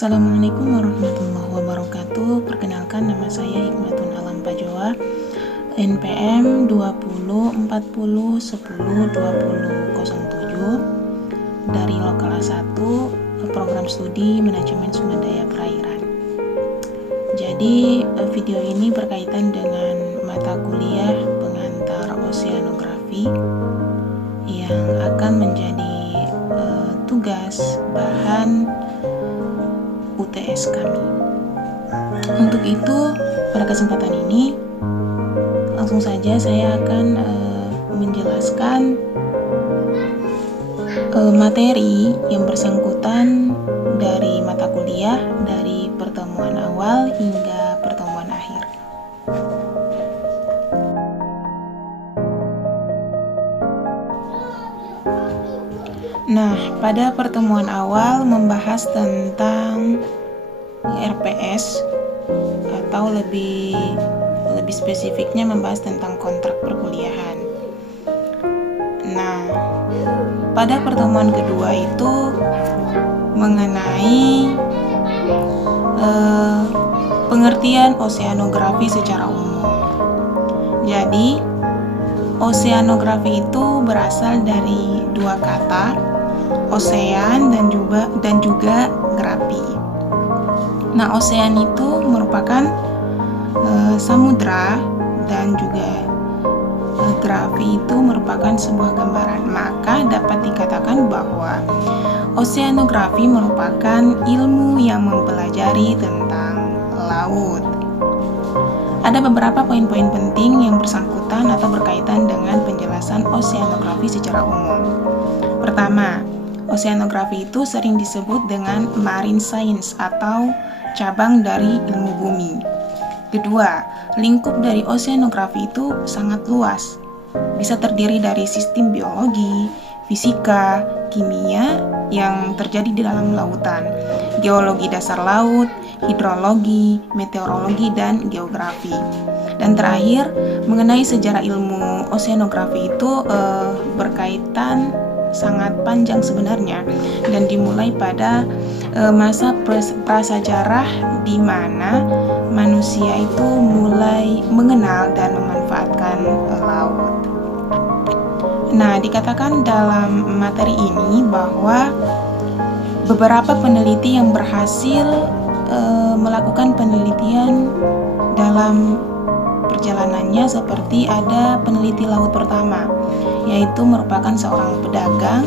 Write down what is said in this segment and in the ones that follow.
Assalamualaikum warahmatullahi wabarakatuh. Perkenalkan, nama saya Hikmatun Alam Pajoa, NPM 20 40 10 20 07 dari Lokal A1, Program Studi Manajemen Sumber Daya Perairan. Jadi video ini berkaitan dengan mata kuliah pengantar oseanografi yang akan menjadi tugas bahan UTS kami. Untuk itu, pada kesempatan ini langsung saja saya akan menjelaskan materi yang bersangkutan dari mata kuliah dari pertemuan awal hingga pertemuan akhir. Nah, pada pertemuan awal membahas tentang RPS atau lebih spesifiknya membahas tentang kontrak perkuliahan. Nah, pada pertemuan kedua itu mengenai pengertian oseanografi secara umum. Jadi, oseanografi itu berasal dari dua kata, osean dan juga grafi. Nah, osean itu merupakan samudra dan juga grafi itu merupakan sebuah gambaran. Maka dapat dikatakan bahwa oseanografi merupakan ilmu yang mempelajari tentang laut. Ada beberapa poin-poin penting yang bersangkutan atau berkaitan dengan penjelasan oseanografi secara umum. Pertama, oseanografi itu sering disebut dengan marine science atau cabang dari ilmu bumi. Kedua, lingkup dari oseanografi itu sangat luas. Bisa terdiri dari sistem biologi, fisika, kimia yang terjadi di dalam lautan, geologi dasar laut, hidrologi, meteorologi, dan geografi. Dan terakhir, mengenai sejarah ilmu oseanografi itu berkaitan sangat panjang sebenarnya dan dimulai pada masa prasejarah di mana manusia itu mulai mengenal dan memanfaatkan laut. Nah, dikatakan dalam materi ini bahwa beberapa peneliti yang berhasil melakukan penelitian dalam perjalanannya, seperti ada peneliti laut pertama, yaitu merupakan seorang pedagang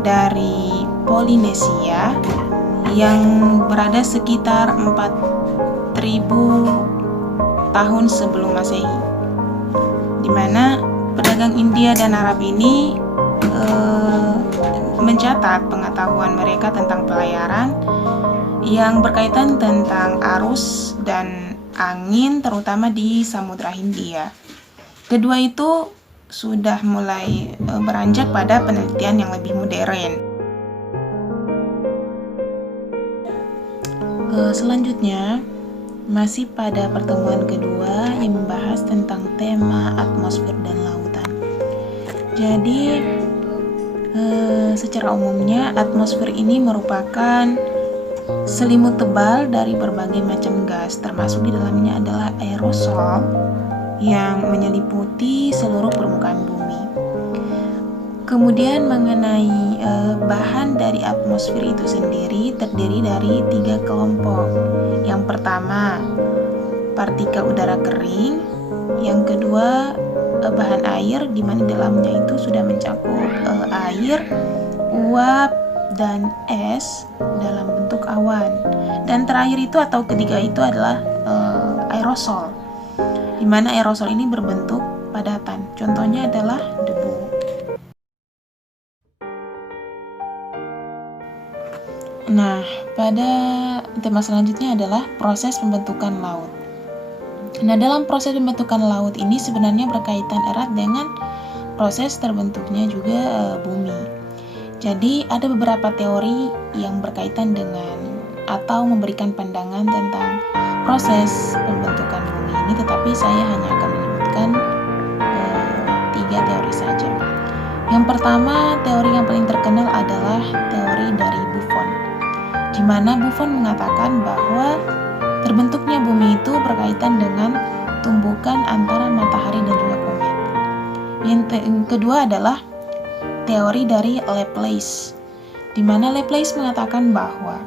dari Polinesia yang berada sekitar 4.000 tahun sebelum Masehi, di mana pedagang India dan Arab ini mencatat pengetahuan mereka tentang pelayaran yang berkaitan tentang arus dan angin, terutama di Samudra Hindia. Kedua itu sudah mulai beranjak pada penelitian yang lebih modern. Selanjutnya, masih pada pertemuan kedua yang membahas tentang tema atmosfer dan lautan. Jadi, secara umumnya atmosfer ini merupakan selimut tebal dari berbagai macam gas, termasuk di dalamnya adalah aerosol yang menyelimuti seluruh permukaan bumi. Kemudian mengenai bahan dari atmosfer itu sendiri terdiri dari 3 kelompok. Yang pertama, partikel udara kering. Yang kedua, bahan air, di mana dalamnya itu sudah mencakup air, uap, dan es dalam bentuk awan. Dan terakhir itu atau ketiga itu adalah aerosol, di mana aerosol ini berbentuk padatan. Contohnya adalah debu. Nah, pada tema selanjutnya adalah proses pembentukan laut. Nah, dalam proses pembentukan laut ini sebenarnya berkaitan erat dengan proses terbentuknya juga bumi. Jadi ada beberapa teori yang berkaitan dengan atau memberikan pandangan tentang proses pembentukan bumi ini, tetapi saya hanya akan menyebutkan 3 teori saja. Yang pertama, teori yang paling terkenal adalah teori dari Buffon, di mana Buffon mengatakan bahwa terbentuknya bumi itu berkaitan dengan tumbukan antara matahari dan juga komet. Yang kedua adalah teori dari Laplace, di mana Laplace mengatakan bahwa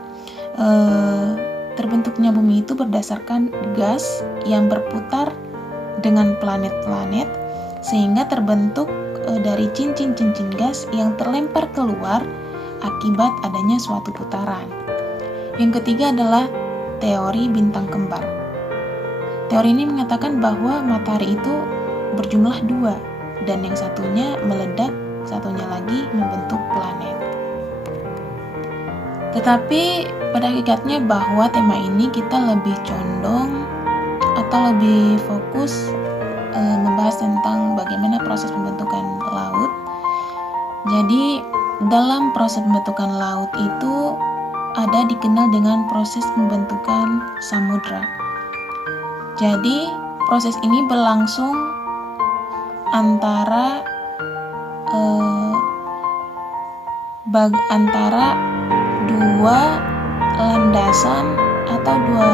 terbentuknya bumi itu berdasarkan gas yang berputar dengan planet-planet sehingga terbentuk dari cincin-cincin gas yang terlempar keluar akibat adanya suatu putaran. Yang ketiga adalah teori bintang kembar. Teori ini mengatakan bahwa matahari itu berjumlah 2 dan yang satunya meledak, satunya lagi membentuk planet. Tetapi pada hakikatnya bahwa tema ini kita lebih condong atau lebih fokus membahas tentang bagaimana proses pembentukan laut. Jadi dalam proses pembentukan laut itu ada dikenal dengan proses pembentukan samudra. Jadi proses ini berlangsung antara dua landasan atau dua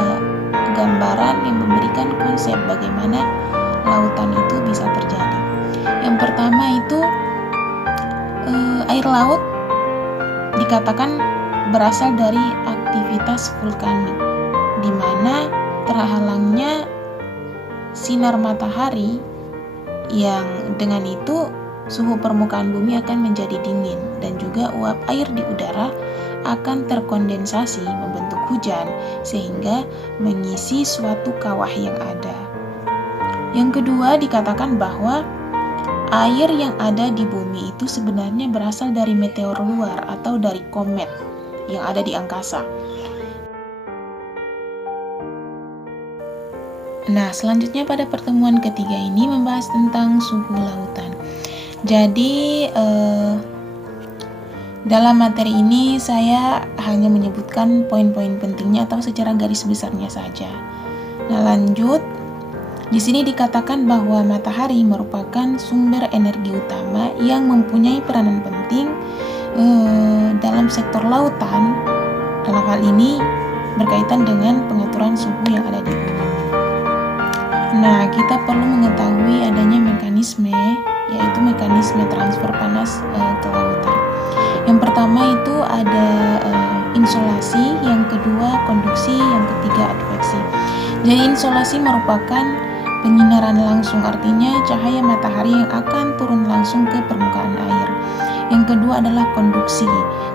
gambaran yang memberikan konsep bagaimana lautan itu bisa terjadi. Yang pertama itu air laut dikatakan berasal dari aktivitas vulkanik, di mana terhalangnya sinar matahari yang dengan itu suhu permukaan bumi akan menjadi dingin dan juga uap air di udara akan terkondensasi membentuk hujan sehingga mengisi suatu kawah yang ada. Yang kedua dikatakan bahwa air yang ada di bumi itu sebenarnya berasal dari meteor luar atau dari komet yang ada di angkasa. Nah, selanjutnya pada pertemuan ketiga ini membahas tentang suhu lautan. Jadi dalam materi ini saya hanya menyebutkan poin-poin pentingnya atau secara garis besarnya saja. Nah, lanjut. Di sini dikatakan bahwa matahari merupakan sumber energi utama yang mempunyai peranan penting dalam sektor lautan. Dalam hal ini berkaitan dengan pengaturan suhu yang ada di bumi. Nah, kita perlu mengetahui adanya mekanisme, yaitu mekanisme transfer panas ke lautan. Yang pertama itu ada insolasi, yang kedua konduksi, yang ketiga adveksi. Jadi insolasi merupakan penyinaran langsung, artinya cahaya matahari yang akan turun langsung ke permukaan air. Yang kedua adalah konduksi.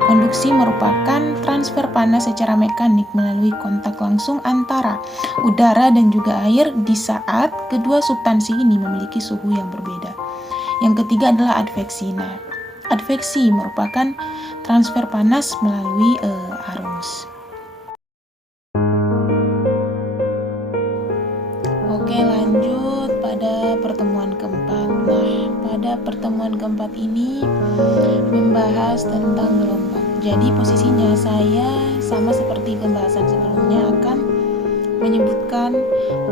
Konduksi merupakan transfer panas secara mekanik melalui kontak langsung antara udara dan juga air di saat kedua substansi ini memiliki suhu yang berbeda. Yang ketiga adalah adveksi. Nah, adveksi merupakan transfer panas melalui arus. Oke, lanjut pada pertemuan keempat. Nah, pada pertemuan keempat ini membahas tentang gelombang. Jadi posisinya saya sama seperti pembahasan sebelumnya akan menyebutkan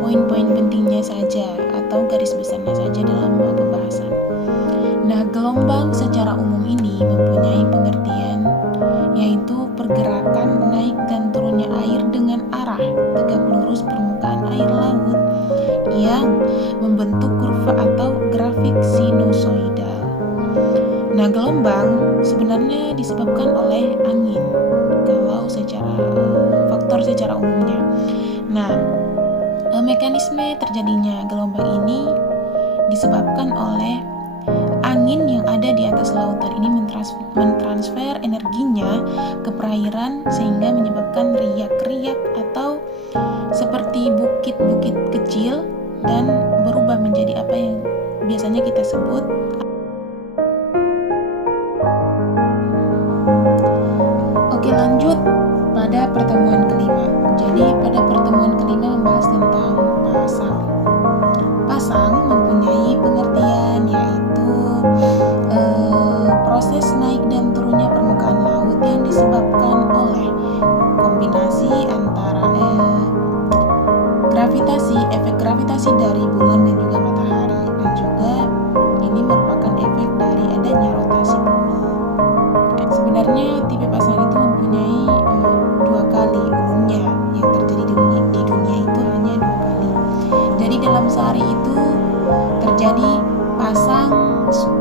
poin-poin pentingnya saja atau garis besarnya saja dalam pembahasan. Nah, gelombang secara umum ini mempunyai pengertian yaitu pergerakan naik dan turunnya air dengan arah tegak lurus permukaan air laut yang membentuk kurva atau grafik sinusoidal. Nah, gelombang sebenarnya disebabkan oleh angin kalau faktor secara umumnya. Nah, mekanisme terjadinya gelombang ini disebabkan oleh angin yang ada di atas lautan ini mentransfer energinya ke perairan sehingga menyebabkan riak-riak atau seperti bukit-bukit kecil dan berubah menjadi apa yang biasanya kita sebut. Oke, lanjut pada pertemuan kelima. Jadi pada pertemuan kelima membahas tentang pasang. Pasang mempunyai pengertian yaitu proses naik dan turunnya permukaan laut yang disebabkan oleh kombinasi antara efek gravitasi dari bulan dan juga matahari, dan juga ini merupakan efek dari adanya rotasi bumi. Sebenarnya tipe pasang itu mempunyai dua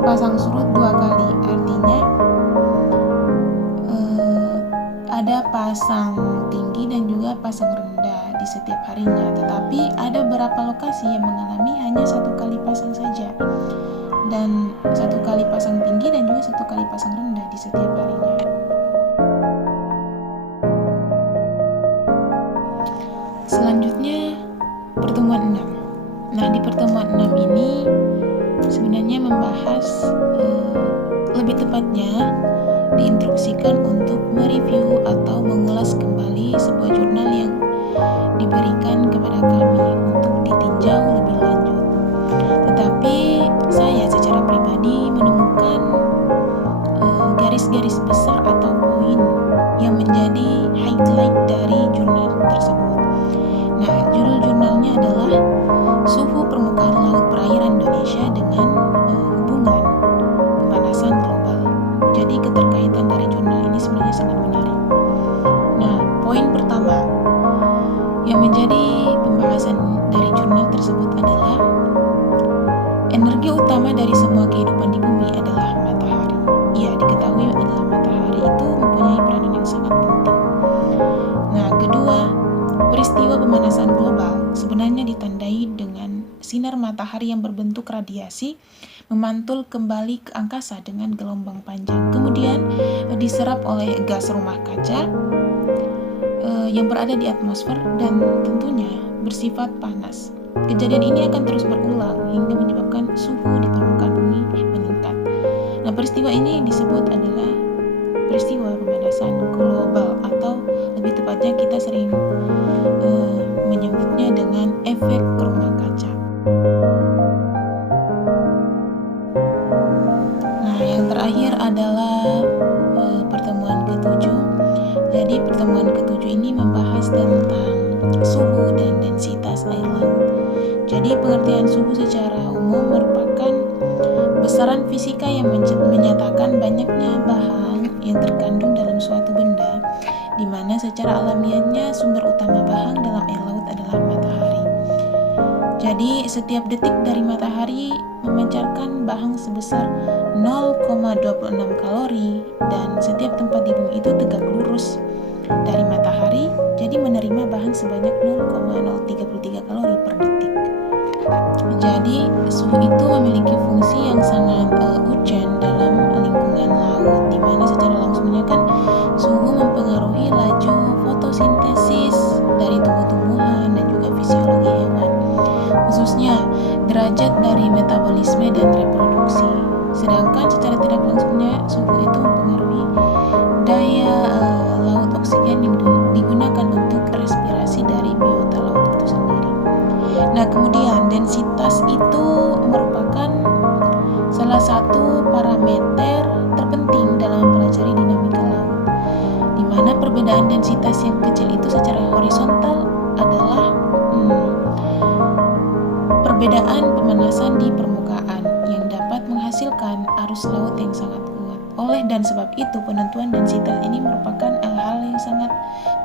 pasang surut 2 kali, artinya ada pasang tinggi dan juga pasang rendah di setiap harinya. Tetapi ada beberapa lokasi yang mengalami hanya 1 kali pasang saja, dan 1 kali pasang tinggi dan juga 1 kali pasang rendah di setiap harinya. Selanjutnya pertemuan 6. Nah, di pertemuan 6 ini sebenarnya membahas lebih tepatnya diinstruksikan untuk mereview atau mengulas kembali sebuah jurnal yang diberikan kepada kami untuk ditinjau lebih lanjut. Tetapi saya secara pribadi menemukan garis-garis besar atau poin yang menjadi highlight dari jurnal tersebut. Nah, judul jurnalnya adalah Suhu Permukaan Laut Perairan Indonesia dengan Hubungan Pemanasan Global. Jadi keterkaitan dari jurnal ini sebenarnya sangat menarik. Nah, poin pertama yang menjadi pembahasan dari jurnal tersebut adalah energi utama dari semua kehidupan di bumi adalah matahari. Ya, diketahui adalah matahari itu mempunyai peranan yang sangat penting. Nah, kedua, peristiwa pemanasan global sebenarnya ditandai dengan sinar matahari yang berbentuk radiasi memantul kembali ke angkasa dengan gelombang panjang. Kemudian diserap oleh gas rumah kaca yang berada di atmosfer dan tentunya bersifat panas. Kejadian ini akan terus berulang hingga menyebabkan suhu di permukaan bumi meningkat. Nah, peristiwa ini disebut adalah peristiwa pemanasan global, atau lebih tepatnya kita sering menyebutnya dengan efek rumah kaca. Nah, yang terakhir adalah pertemuan ke-7. Jadi pertemuan ke-7 ini membahas tentang suhu dan densitas air laut. Jadi pengertian suhu secara umum merupakan besaran fisika yang menyatakan banyaknya bahan yang terkandung dalam suatu benda, di mana secara alamiahnya sumber utama bahan dalam air laut adalah matahari. Jadi setiap detik dari matahari memancarkan bahan sebesar 0,26 kalori, dan setiap tempat di bumi itu tegak lurus dari matahari, jadi menerima bahan sebanyak 0,033 kalori per detik. Jadi suhu itu memiliki fungsi yang sangat urgent dalam lingkungan laut, di mana secara langsungnya kan suhu mempengaruhi laju fotosintesis dari tumbuh-tumbuhan dan juga fisiologi hewan, khususnya derajat dari metabolisme dan reproduksi. Sedangkan secara tidak langsungnya suhu itu mempengaruhi daya laut oksigen yang digunakan untuk respirasi dari biota laut itu sendiri. Nah, kemudian densitas itu merupakan salah satu parameter terpenting dalam mempelajari dinamika laut, di mana perbedaan densitas yang kecil itu secara horizontal adalah perbedaan pemanasan di permukaan yang dapat menghasilkan arus laut yang sangat kuat. Oleh dan sebab itu, penentuan densitas ini merupakan hal yang sangat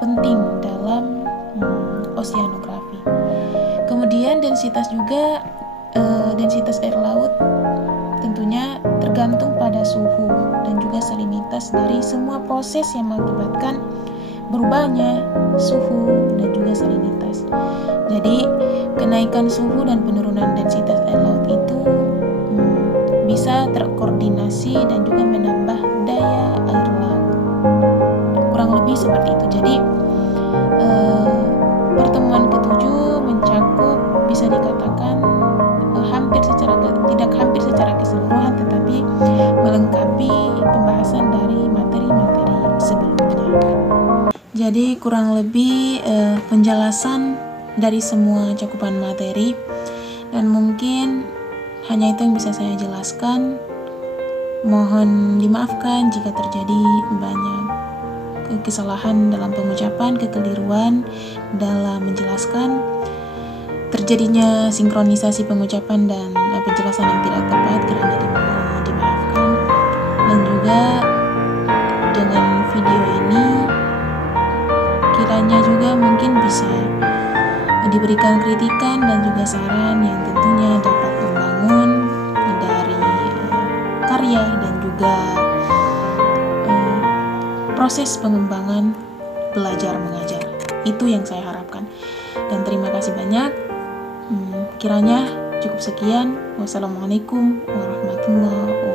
penting dalam oseanografi. Kemudian densitas juga densitas air laut tentunya tergantung pada suhu dan juga salinitas dari semua proses yang mengakibatkan berubahnya suhu dan juga salinitas. Jadi kenaikan suhu dan penurunan densitas air laut itu bisa terkoordinasi dan juga menambah daya air laut. Kurang lebih seperti itu. Jadi pertemuan ke-7 mencakup, bisa dikatakan tidak hampir secara keseluruhan, tetapi melengkapi pembahasan dari materi-materi sebelumnya. Jadi kurang lebih penjelasan dari semua cakupan materi, dan mungkin hanya itu yang bisa saya jelaskan. Mohon dimaafkan jika terjadi banyak kesalahan dalam pengucapan, kekeliruan dalam menjelaskan, terjadinya sinkronisasi pengucapan dan penjelasan yang tidak tepat, kiranya dimaafkan. Dan juga dengan video ini kiranya juga mungkin bisa diberikan kritikan dan juga saran yang tentunya dapat membangun dari juga proses pengembangan belajar mengajar. Itu yang saya harapkan. Dan terima kasih banyak. Kiranya cukup sekian. Wassalamualaikum warahmatullahi wabarakatuh.